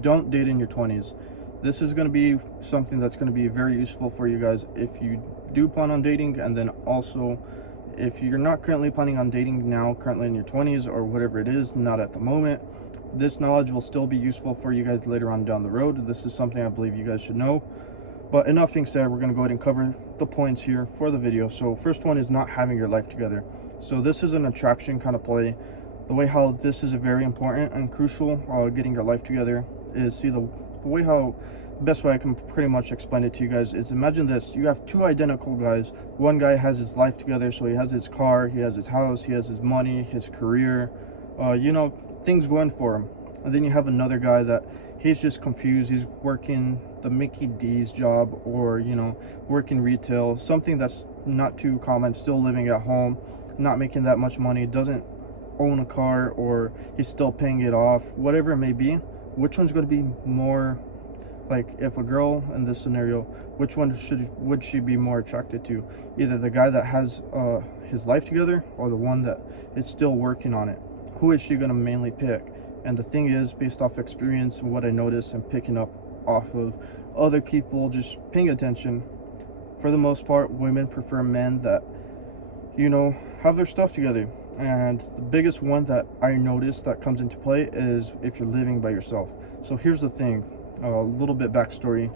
don't date in your 20s. This is going to be something that's going to be very useful for you guys if you do plan on dating, and then also if you're not currently planning on dating now, currently in your 20s or whatever it is, not at the moment. This knowledge will still be useful for you guys later on down the road. This is something I believe you guys should know. But enough being said, we're going to go ahead and cover the points here for the video. So first one is not having your life together. So this is an attraction kind of play. The way how this is very important and crucial, getting your life together, is see the way how, best way I can pretty much explain it to you guys is, imagine this: you have two identical guys. One guy has his life together, so he has his car, he has his house, he has his money, his career, things going for him. And then you have another guy that he's just confused. He's working the Mickey D's job, or working retail, something that's not too common, still living at home, not making that much money, doesn't own a car, or he's still paying it off, whatever it may be. Which one's going to be more, like, if a girl in this scenario, which one would she be more attracted to? Either the guy that has his life together, or the one that is still working on it? Who is she going to mainly pick? And the thing is, based off experience and what I noticed and picking up off of other people, just paying attention, for the most part, women prefer men that have their stuff together. And the biggest one that I noticed that comes into play is if you're living by yourself. So here's the thing, a little bit backstory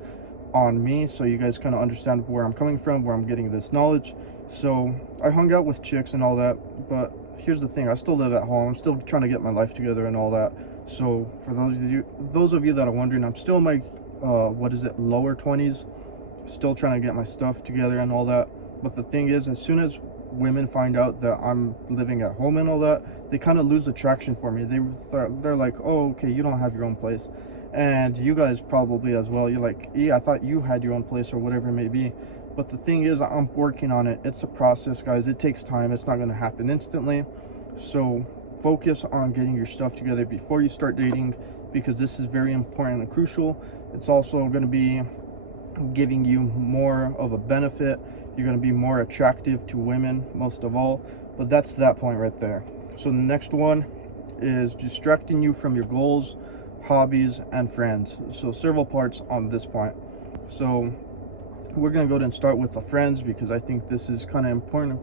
on me, so you guys kind of understand where I'm coming from, where I'm getting this knowledge. So I hung out with chicks and all that, but here's the thing: I still live at home. I'm still trying to get my life together and all that. So for those of you that are wondering, I'm still in my lower 20s, still trying to get my stuff together and all that. But the thing is, as soon as women find out that I'm living at home and all that, they kind of lose attraction for me. They're like, oh, okay, you don't have your own place. And you guys probably as well, you're like, yeah, I thought you had your own place, or whatever it may be. But the thing is, I'm working on it. It's a process, guys. It takes time. It's not going to happen instantly. So focus on getting your stuff together before you start dating, because this is very important and crucial. It's also going to be giving you more of a benefit. You're going to be more attractive to women, most of all. But that's that point right there. So the next one is distracting you from your goals, hobbies, and friends. So several parts on this point. So we're going to go ahead and start with the friends, because I think this is kind of important,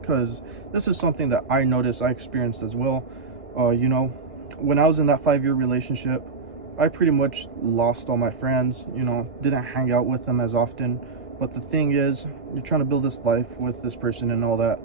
because this is something that I noticed, I experienced as well. When I was in that 5-year relationship, I pretty much lost all my friends, didn't hang out with them as often. But the thing is, you're trying to build this life with this person and all that,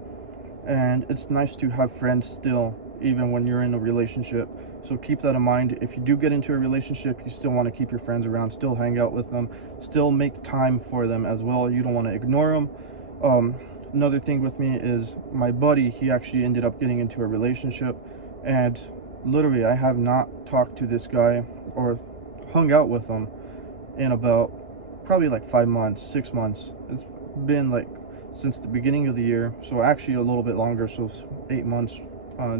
and it's nice to have friends still, even when you're in a relationship. So keep that in mind. If you do get into a relationship, you still want to keep your friends around, still hang out with them, still make time for them as well. You don't want to ignore them. Another thing with me is my buddy, he actually ended up getting into a relationship, and literally I have not talked to this guy or hung out with him in about probably like 5 months, 6 months. It's been like since the beginning of the year, so actually a little bit longer, so 8 months,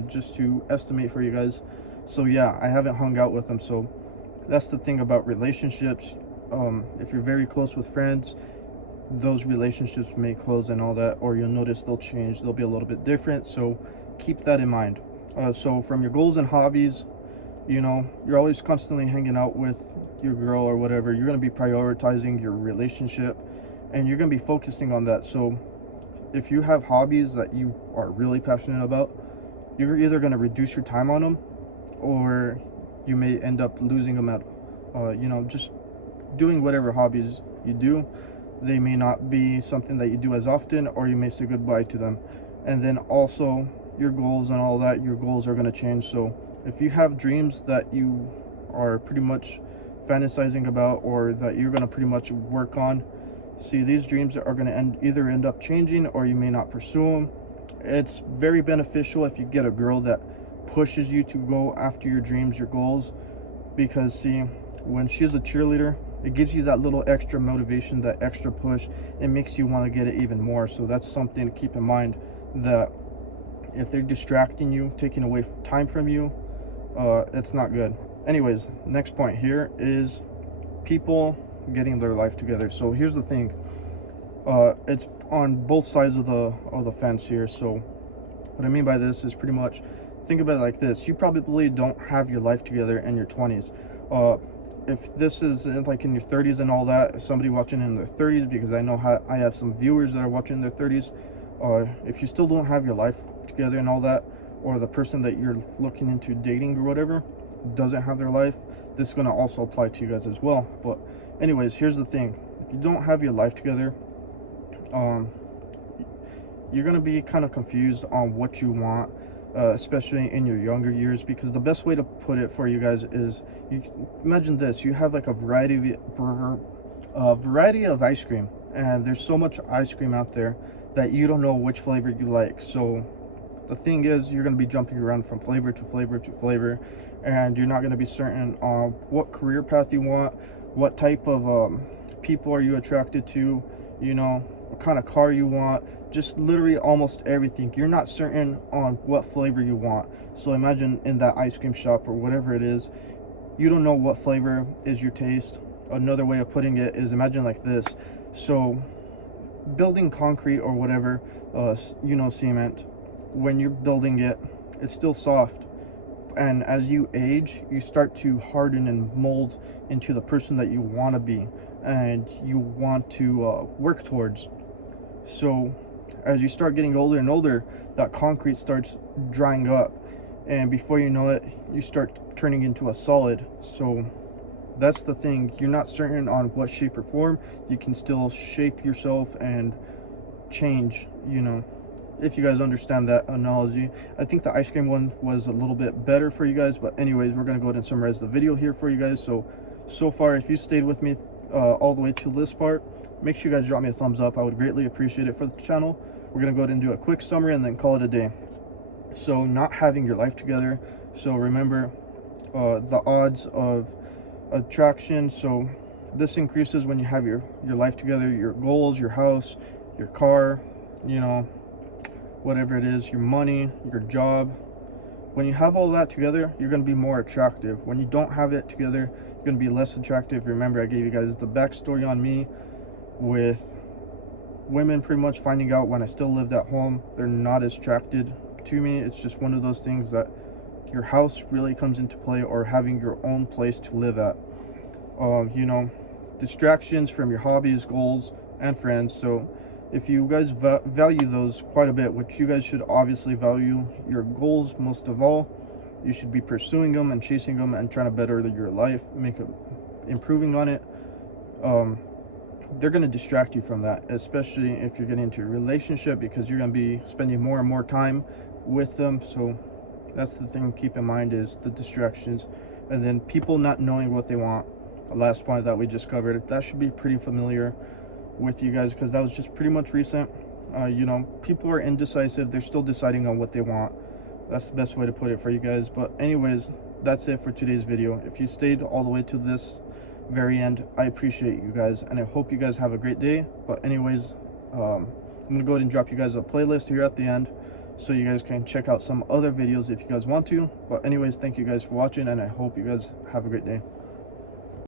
just to estimate for you guys. So yeah, I haven't hung out with them. So that's the thing about relationships. If you're very close with friends, those relationships may close and all that, or you'll notice they'll change, they'll be a little bit different. So keep that in mind. So from your goals and hobbies, you're always constantly hanging out with your girl or whatever. You're going to be prioritizing your relationship, and you're going to be focusing on that. So if you have hobbies that you are really passionate about, you're either going to reduce your time on them, or you may end up losing them at just doing whatever hobbies you do. They may not be something that you do as often, or you may say goodbye to them. And then also your goals and all that, your goals are going to change. So if you have dreams that you are pretty much fantasizing about, or that you're going to pretty much work on, see, these dreams are going to either end up changing, or you may not pursue them. It's very beneficial if you get a girl that pushes you to go after your dreams, your goals, because see, when she's a cheerleader, it gives you that little extra motivation, that extra push. It makes you want to get it even more. So that's something to keep in mind, that if they're distracting you, taking away time from you, it's not good. Anyways, next point here is people getting their life together. So here's the thing, it's on both sides of the fence here. So what I mean by this is pretty much think about it like this: you probably don't have your life together in your 20s. If this is like in your 30s and all that, if somebody watching in their 30s, because I know I have some viewers that are watching in their 30s, if you still don't have your life together and all that, or the person that you're looking into dating or whatever doesn't have their life, this is going to also apply to you guys as well. But anyways, here's the thing: if you don't have your life together, you're going to be kind of confused on what you want, especially in your younger years, because the best way to put it for you guys is, you imagine this: you have like a variety of ice cream, and there's so much ice cream out there that you don't know which flavor you like. So the thing is, you're going to be jumping around from flavor to flavor to flavor, and you're not going to be certain on what career path you want, what type of people are you attracted to, you know, what kind of car you want, just literally almost everything. You're not certain on what flavor you want. So imagine in that ice cream shop or whatever it is, you don't know what flavor is your taste. Another way of putting it is, imagine like this: so building concrete or whatever, you know, cement, when you're building it, it's still soft, and as you age, you start to harden and mold into the person that you want to be and you want to work towards. So as you start getting older and older, that concrete starts drying up, and before you know it, you start turning into a solid. So that's the thing: you're not certain on what shape or form. You can still shape yourself and change, you know, if you guys understand that analogy. I think the ice cream one was a little bit better for you guys, but anyways, we're gonna go ahead and summarize the video here for you guys. So far, if you stayed with me all the way to this part, make sure you guys drop me a thumbs up. I would greatly appreciate it for the channel. We're gonna go ahead and do a quick summary and then call it a day. So not having your life together. So remember, the odds of attraction, so this increases when you have your life together, your goals, your house, your car, you know, whatever it is, your money, your job. When you have all that together, you're going to be more attractive. When you don't have it together, you're going to be less attractive. Remember, I gave you guys the backstory on me with women pretty much finding out when I still lived at home, they're not as attracted to me. It's just one of those things that your house really comes into play, or having your own place to live at. You know, distractions from your hobbies, goals, and friends. So if you guys value those quite a bit, which you guys should obviously value your goals most of all, you should be pursuing them and chasing them and trying to better your life, improving on it. They're going to distract you from that, especially if you're getting into a relationship, because you're going to be spending more and more time with them. So that's the thing to keep in mind, is the distractions. And then people not knowing what they want, the last point that we just covered, that should be pretty familiar with you guys, because that was just pretty much recent. You know, people are indecisive. They're still deciding on what they want. That's the best way to put it for you guys. But anyways, that's it for today's video. If you stayed all the way to this very end, I appreciate you guys, and I hope you guys have a great day. But anyways, I'm gonna go ahead and drop you guys a playlist here at the end, so you guys can check out some other videos if you guys want to. But anyways, thank you guys for watching, and I hope you guys have a great day.